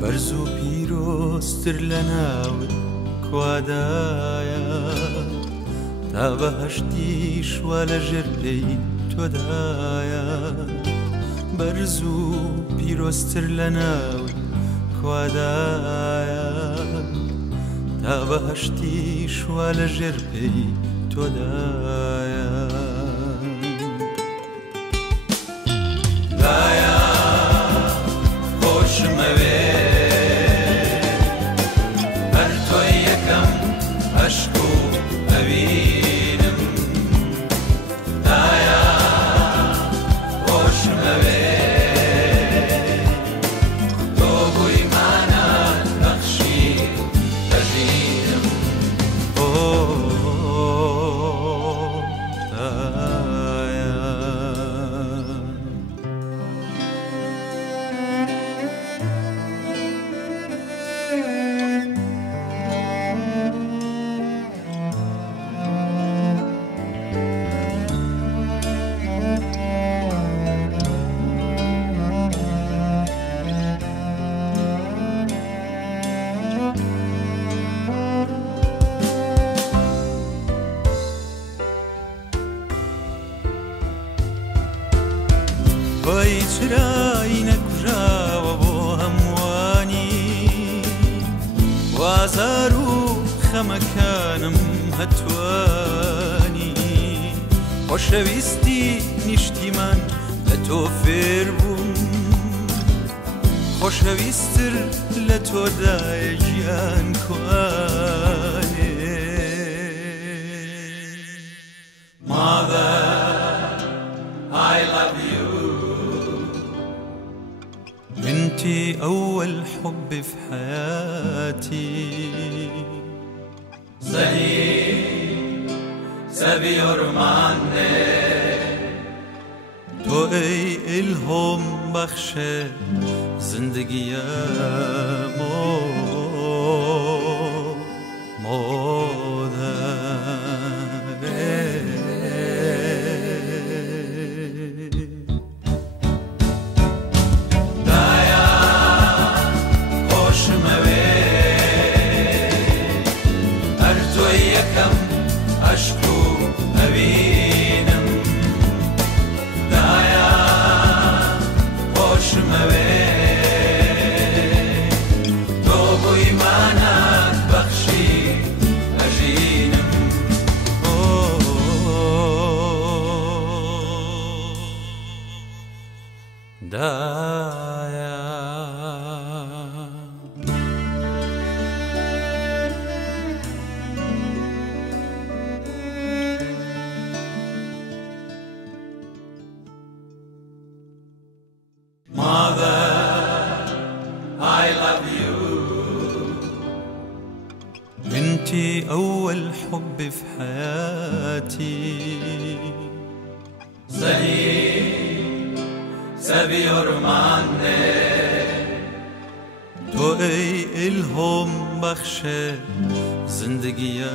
بەرز و پیرۆستر لە ناوت کوادایە تا بەهەشتیش وا لەژێر پێی تۆدایە بەرز و پیرۆستر لە ناوت کوادایە تا بەهەشتیش وا لەژێر پێی تۆدایە دایە خۆشمەوێ هەر تۆی یەکەم عەشق و ئەوینم دایە خۆشمەوێ تۆ بوویمانە بەخشی ئەژینم وای چرای نەکوژاوە بۆ هەمووانی وازار و خەمەکانم هەتوانی خۆشەویستی نیشتیمان لە تۆ فێر بووم خۆشەویستتر لە تۆدایە گیان کوانێ Mother, I love you انتي أول حب في حياتي زهير سبيور مانه تو ای الهام بخش زندگیمو عشق و ئەوینم دایە خۆشمەوێ تۆ بوویمانە بەخشی ئەژینم دایە Mother, I love you انتي أول حب في حياتي زهير سبيور مانه تو ای الهام بخش زندگیمو